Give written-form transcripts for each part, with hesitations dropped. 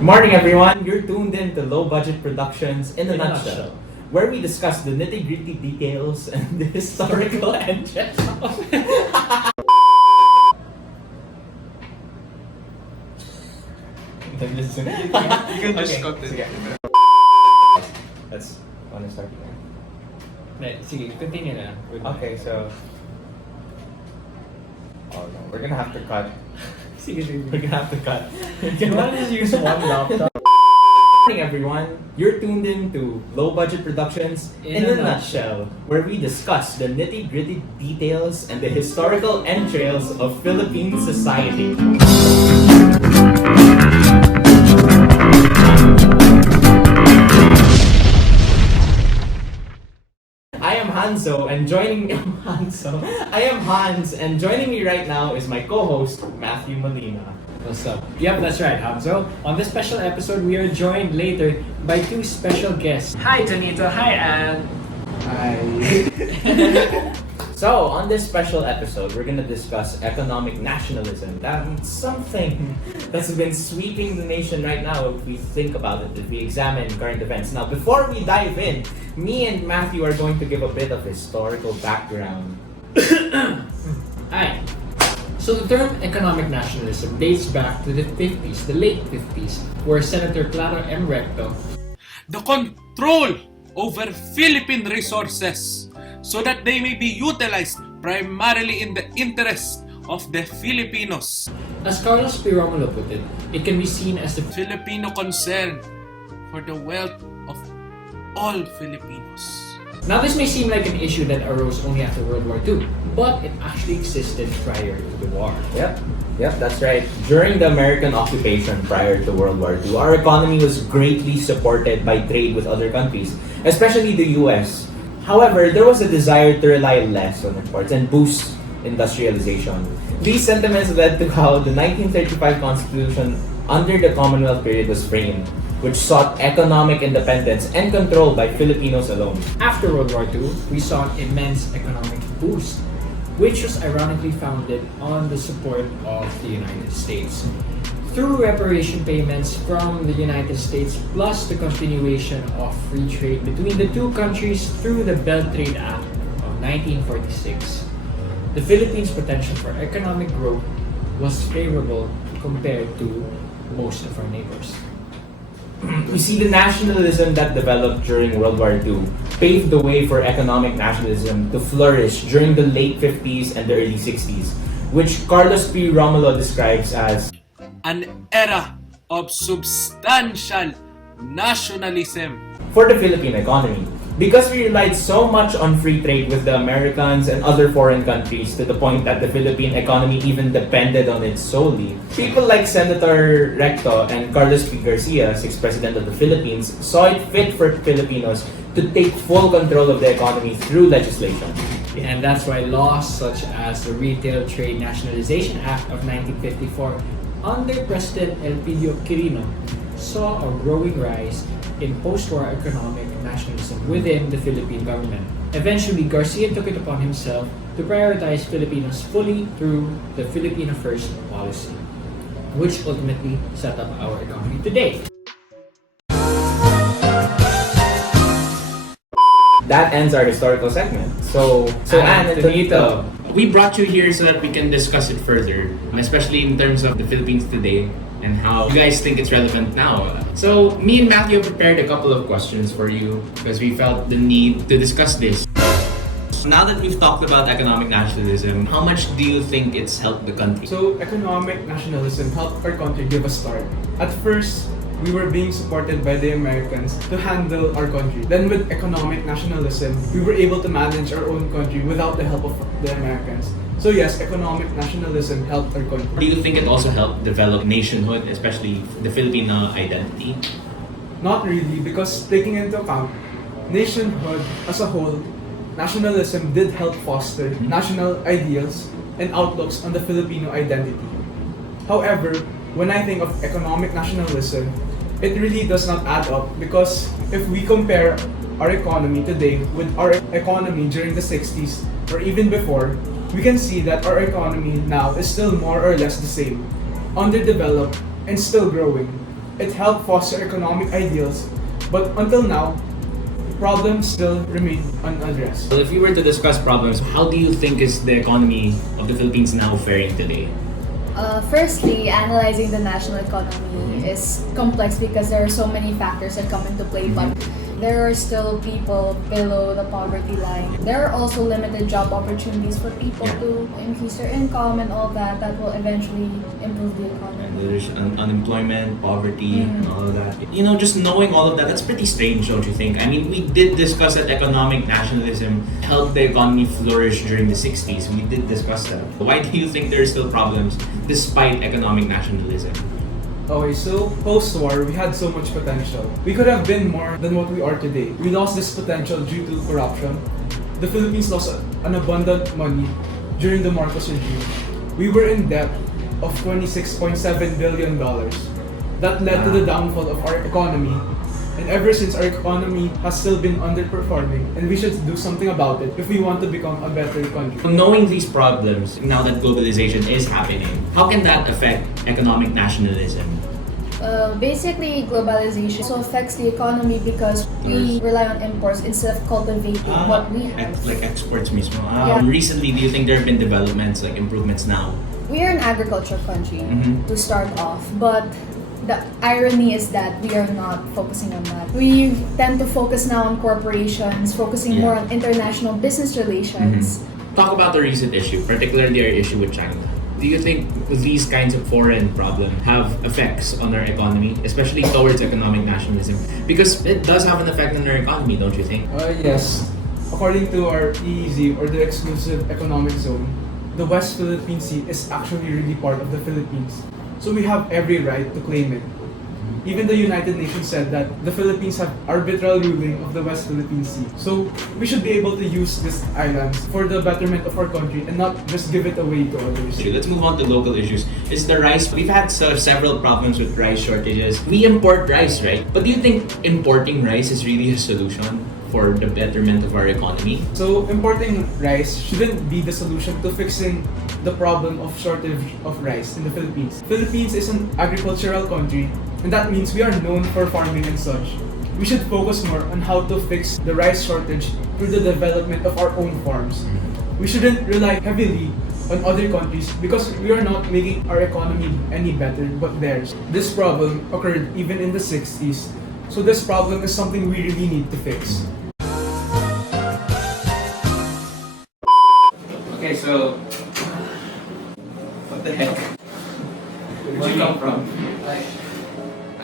Good morning, everyone. You're tuned in to Low Budget Productions in a nutshell, where we discuss the nitty-gritty details and the historical engine. Listen. You can just cut it. Sige. Let's want to start here. Sige, continue na. Okay, so oh no, we're gonna have to cut. Sige. We're gonna have to cut. You want to just use one laptop? Good morning, everyone. You're tuned in to Low Budget Productions in a nutshell, where we discuss the nitty-gritty details and the historical entrails of Philippine society. I am Hans, and joining me right now is my co-host, Matthew Molina. What's up? Yep, that's right, Hamzo. On this special episode, we are joined later by two special guests. Hi, Tonito. Hi, Anne. Hi. So, on this special episode, we're gonna discuss economic nationalism. That's something that's been sweeping the nation right now if we think about it, if we examine current events. Now, before we dive in, me and Matthew are going to give a bit of historical background. Hi. So the term economic nationalism dates back to the 50s, the late 50s, where Senator Claro M. Recto, The control over Philippine resources so that they may be utilized primarily in the interest of the Filipinos. as Carlos P. Romulo put it, it can be seen as the Filipino concern for the wealth of all Filipinos. Now, this may seem like an issue that arose only after World War II, but it actually existed prior to the war. Yep, that's right. During the American occupation prior to World War II, our economy was greatly supported by trade with other countries, especially the US. However, there was a desire to rely less on imports and boost industrialization. These sentiments led to how the 1935 Constitution under the Commonwealth period was framed, which sought economic independence and control by Filipinos alone. After World War II, we saw an immense economic boost, which was ironically founded on the support of the United States. Through reparation payments from the United States, plus the continuation of free trade between the two countries through the Belt Trade Act of 1946, the Philippines' potential for economic growth was favorable compared to most of our neighbors. We see the nationalism that developed during World War II paved the way for economic nationalism to flourish during the late 50s and the early 60s, which Carlos P. Romulo describes as An era of substantial nationalism. for the Philippine economy. Because we relied so much on free trade with the Americans and other foreign countries to the point that the Philippine economy even depended on it solely, people like Senator Recto and Carlos P. Garcia, 6th President of the Philippines, saw it fit for Filipinos to take full control of the economy through legislation. And that's why laws such as the Retail Trade Nationalization Act of 1954 under President Elpidio Quirino saw a growing rise in post-war economic nationalism within the Philippine government. Eventually, Garcia took it upon himself to prioritize Filipinos fully through the Filipino First policy, which ultimately set up our economy today. That ends our historical segment. So Anne and Tonito, We brought you here so that we can discuss it further, especially in terms of the Philippines today and how you guys think it's relevant now. So me and Matthew prepared a couple of questions for you because we felt the need to discuss this. Now that we've talked about economic nationalism, how much do you think it's helped the country? So, economic nationalism helped our country give a start. At first, we were being supported by the Americans to handle our country. Then with economic nationalism, we were able to manage our own country without the help of the Americans. So yes, economic nationalism helped our country. Do you think it also helped develop nationhood, especially the Filipino identity? Not really, because taking into account nationhood as a whole, nationalism did help foster national ideals and outlooks on the Filipino identity. However, when I think of economic nationalism, it really does not add up because if we compare our economy today with our economy during the 60s or even before, we can see that our economy now is still more or less the same, underdeveloped and still growing. It helped foster economic ideals, but until now, problems still remain unaddressed. Well, if you were to discuss problems, how do you think is the economy of the Philippines now faring today? Firstly, analyzing the national economy is complex because there are so many factors that come into play, but there are still people below the poverty line. There are also limited job opportunities for people to increase their income and all that. That will eventually improve the economy. And there's unemployment, poverty, and all of that. You know, just knowing all of that, that's pretty strange, don't you think? I mean, we did discuss that economic nationalism helped the economy flourish during the 60s. We did discuss that. Why do you think there are still problems despite economic nationalism? Okay, so post-war, we had so much potential. We could have been more than what we are today. We lost this potential due to corruption. The Philippines lost an abundant money during the Marcos regime. We were in debt of $26.7 billion. That led to the downfall of our economy. And ever since, our economy has still been underperforming, and we should do something about it if we want to become a better country. Knowing these problems, now that globalization is happening, how can that affect economic nationalism? Basically, globalization also affects the economy because we rely on imports instead of cultivating what we have. Like exports mismo. Yeah. Recently, do you think there have been developments, like improvements now? We are an agriculture country to start off, but the irony is that we are not focusing on that. We tend to focus now on corporations, focusing more on international business relations. Talk about the recent issue, particularly our issue with China. Do you think these kinds of foreign problems have effects on our economy, especially towards economic nationalism? Because it does have an effect on our economy, don't you think? Yes. According to our EEZ, or the Exclusive Economic Zone, the West Philippine Sea is actually really part of the Philippines. So we have every right to claim it. Even the United Nations said that the Philippines have arbitral ruling of the West Philippine Sea. So we should be able to use these islands for the betterment of our country and not just give it away to others. Let's move on to local issues. Is the rice? We've had several problems with rice shortages. We import rice, right? But do you think importing rice is really a solution for the betterment of our economy? So importing rice shouldn't be the solution to fixing the problem of shortage of rice in the Philippines. Philippines is an agricultural country, and that means we are known for farming and such. We should focus more on how to fix the rice shortage through the development of our own farms. We shouldn't rely heavily on other countries because we are not making our economy any better but theirs. This problem occurred even in the 60s, so this problem is something we really need to fix. Okay, so what the heck? Where'd you come from?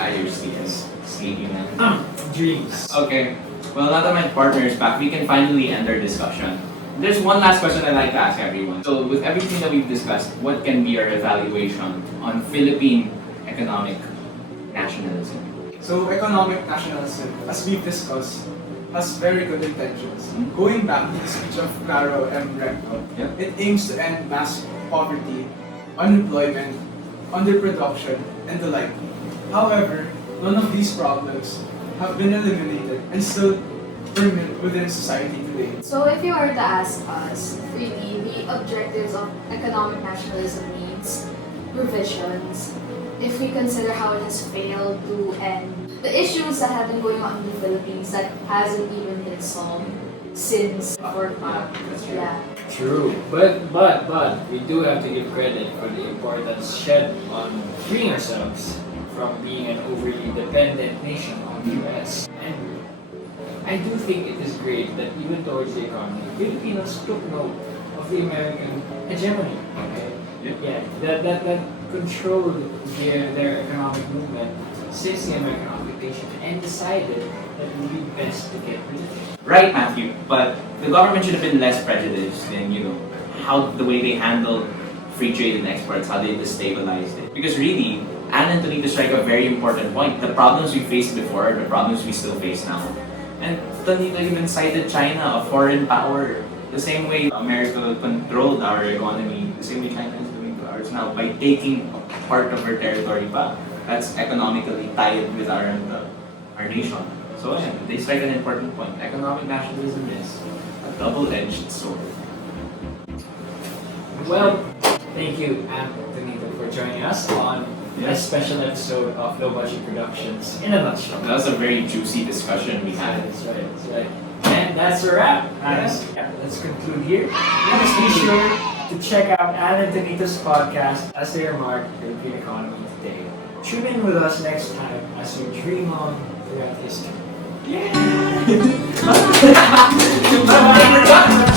You're sleeping now. Dreams. Okay, well, now that my partner is back, we can finally end our discussion. There's one last question I'd like to ask everyone. So, with everything that we've discussed, what can be our evaluation on Philippine economic nationalism? So economic nationalism, as we've discussed, has very good intentions. Going back to the speech of Caro M. Recto, it aims to end mass poverty, unemployment, underproduction, and the like. However, none of these problems have been eliminated and still permanent within society today. So if you were to ask us, really, the objectives of economic nationalism means revisions. If we consider how it has failed to end the issues that have been going on in the Philippines that hasn't even been solved since our time. Yeah. True, but we do have to give credit for the importance shed on freeing ourselves from being an overly dependent nation on the US. And I do think it is great that even towards the economy, Filipinos took note of the American hegemony. Okay? Yeah, that controlled their economic movement since the American occupation and decided that it would be best to get rid of it. Right, Matthew, but the government should have been less prejudiced in, how the way they handled free trade and exports, how they destabilized it. Because really, Anne and Tonito strike a very important point. The problems we faced before are the problems we still face now. And Tonito even cited China, a foreign power, the same way America controlled our economy, the same way China is doing to ours now by taking part of our territory back. That's economically tied with our nation. So yeah, they strike an important point. Economic nationalism is a double-edged sword. Well, thank you, Anne Tonito, for joining us on a special episode of Low Budget Productions in a nutshell. That was a very juicy discussion we had. That's right, that's right. And that's a wrap. Yeah, let's conclude here. Please be sure to check out Alan and Tanita's podcast as they remark Philippine economy today. Tune in with us next time as we dream on throughout history. Yeah! Bye!